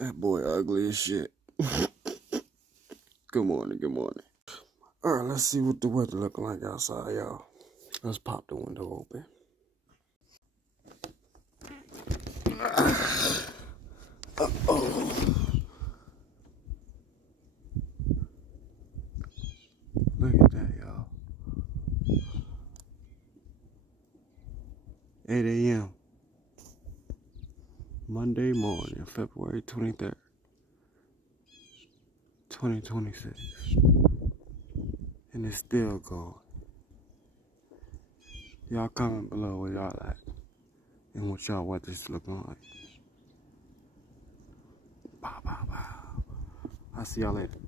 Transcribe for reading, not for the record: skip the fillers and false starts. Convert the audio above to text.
That boy ugly as shit. Good morning, good morning. Alright, let's see what the weather looking like outside, y'all. Let's pop the window open. Uh-oh. Look at that, y'all. 8 a.m. Monday morning, February 23rd, 2026. And it's still going. Y'all comment below where y'all at and what y'all weather's looking like. Pow, pow, pow. I'll see y'all later.